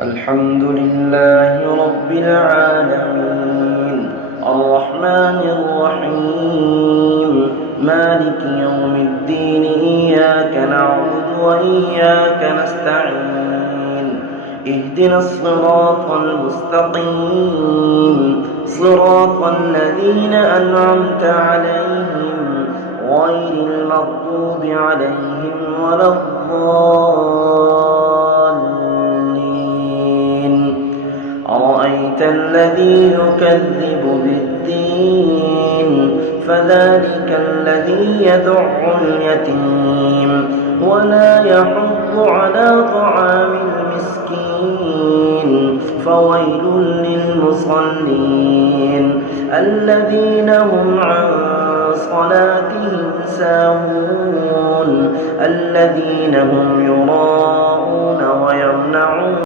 الحمد لله رب العالمين الرحمن الرحيم مالك يوم الدين إياك نعبد وإياك نستعين اهدنا الصراط المستقيم صراط الذين أنعمت عليهم غير المغضوب عليهم ولا الضالين. أرأيت الذي يكذب بالدين فذلك الذي يدع اليتيم ولا يحض على طعام المسكين فويل للمصلين الذين هم عن صلاتهم ساهون الذين هم يراءون ويمنعون